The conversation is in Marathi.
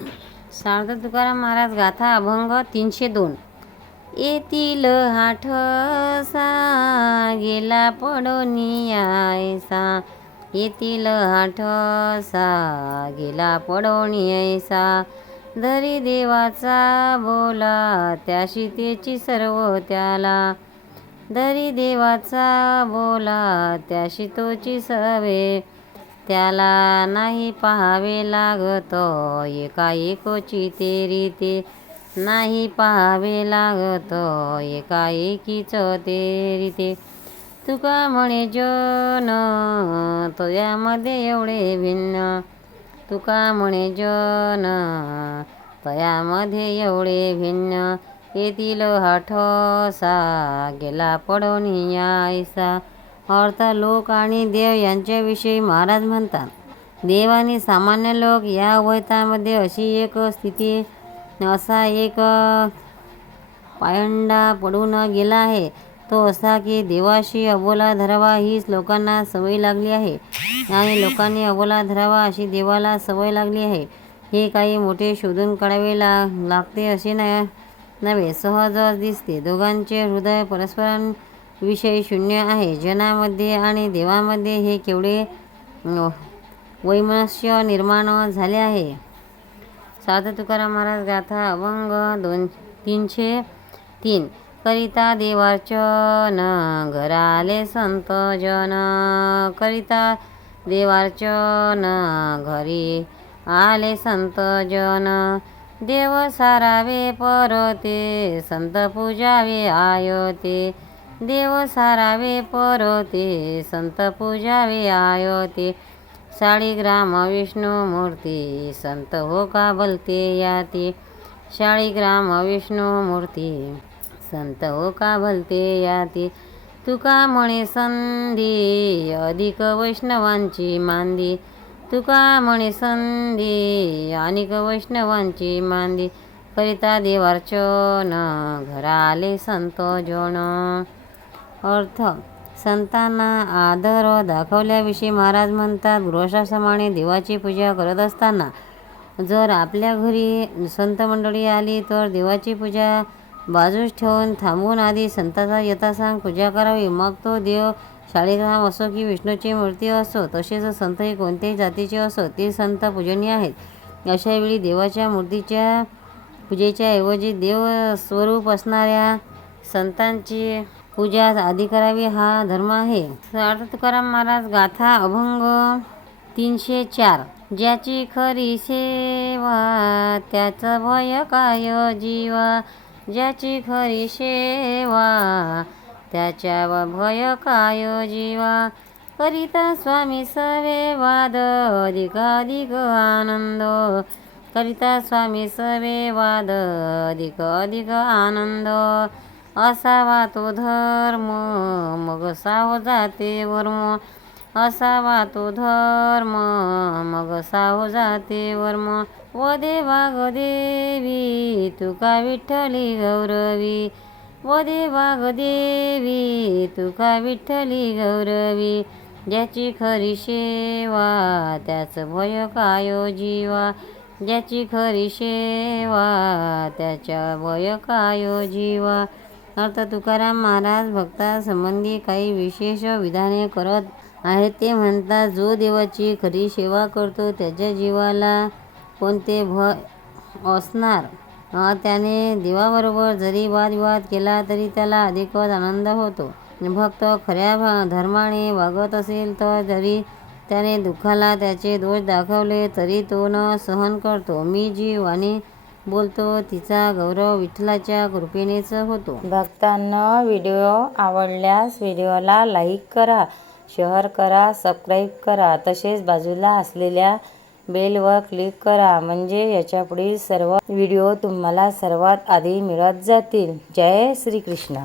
शारदा तुकाराम महाराज गाथा अभंग तीनशे दोन. येतील हाठसा गेला पडोनियायसा येतील हाठसा गेला पडोनियायसा धरी देवाचा बोला त्याशी त्याची सर्व त्याला. धरी देवाचा बोला त्याशी तोची सवे. त्याला नाही पाहावे लागत. एका एकोची तेरी ते नाही पाहावे लागत. एका एकीच तेरी ते तुका म्हणे जन तयामध्ये एवढे भिन्न. तुका म्हणे जन तयामध्ये एवढे भिन्न. येतील हाठसा गेला पडोनी आयसा अर्थ लोक आणि देव यांच्याविषयी महाराज म्हणतात. देव आणि सामान्य लोक या अवैतामध्ये अशी एक स्थिती असा एक पायंडा पडून गेला आहे. तो असा की देवाशी अबोला धरावा हीच लोकांना सवय लागली आहे. आणि लोकांनी अबोला धरावा अशी देवाला सवय लागली आहे. हे काही मोठे शोधून काढावे ला लागते असे नाही नव्हे सहजच दिसते. दोघांचे हृदय परस्परां विषय शून्य आहे. जनामध्ये आणि देवामध्ये हे केवढे वैमनस्य निर्माण झाले आहे. साध तुकाराम महाराज गाथा अभंग दोन तीनशे तीन. करिता देवार्चन घराले संत जन करिता देवार्चन घरी आले संत जन देव सारावे परते संत पूजावे आयते. देव सारावे परते संत पूजावे आयोते. शाळीग्राम विष्णू मूर्ती संत हो का भलते याती. शाळीग्राम विष्णू मूर्ती संत हो का भलते याती. तुका म्हणे संधी अधिक वैष्णवांची मांदी. तुका म्हणे संधी अनिक वैष्णवांची मांदी. करिता देवार्चन घरा आले संत जोण अर्थ. संतांना आदर दाखवल्याविषयी महाराज म्हणतात गृहशासमाने देवाची पूजा करत असताना जर आपल्या घरी संत मंडळी आली तर देवाची पूजा बाजूस ठेवून थांबून आधी संताचा यथासांग पूजा करावी. मग तो देव शाळेग्राम असो की विष्णूची मूर्ती असो तसेच संतही कोणत्याही जातीचे असो ते संत पूजनीय आहेत. अशावेळी देवाच्या मूर्तीच्या पूजेच्या ऐवजी देव स्वरूप असणाऱ्या संतांची पूजा आधी करावी हा धर्म आहे. अर्थ तुकाराम महाराज गाथा अभंग तीनशे चार. ज्याची खरी सेवा त्याचं भय काय जीवा? ज्याची खरी सेवा त्याच्या भय काय जीवा? करिता स्वामी सवे वाद अधिक अधिक आनंद. करिता स्वामी सवे वाद अधिक अधिक आनंद. असावा तो धर्म मग साहो जाते वर्म. असावा तो धर्म मग साहो जाते वर्म. व देवा ग देवी तुका विठ्ठली गौरवी. व देवा ग देवी तुका विठ्ठली गौरवी. ज्याची खरी सेवा त्याच भय कायो जीवा. ज्याची खरी सेवा त्याच्या भय कायो जीवा. अर्थ तुकाराम महाराज भक्तासंबंधी काही विशेष विधाने करत आहेत. ते म्हणतात जो देवाची खरी सेवा करतो त्याच्या जीवाला कोणते भय असणार? त्याने देवाबरोबर जरी वादविवाद केला तरी त्याला अधिकच आनंद होतो. भक्त खऱ्या धर्माने वागत असेल तर जरी त्याने दुःखाला त्याचे दोष दाखवले तरी तो न सहन करतो. मी जीव आणि बोलतो तिचा गौरव विठ्ठलाच्या कृपेनेच होतो. भक्तांना व्हिडिओ आवडल्यास व्हिडिओला लाईक करा शेअर करा सबस्क्राईब करा. तसेच बाजूला असलेल्या बेलवर क्लिक करा म्हणजे याच्यापुढील सर्व व्हिडिओ तुम्हाला सर्वात आधी मिळत जातील. जय श्रीकृष्ण.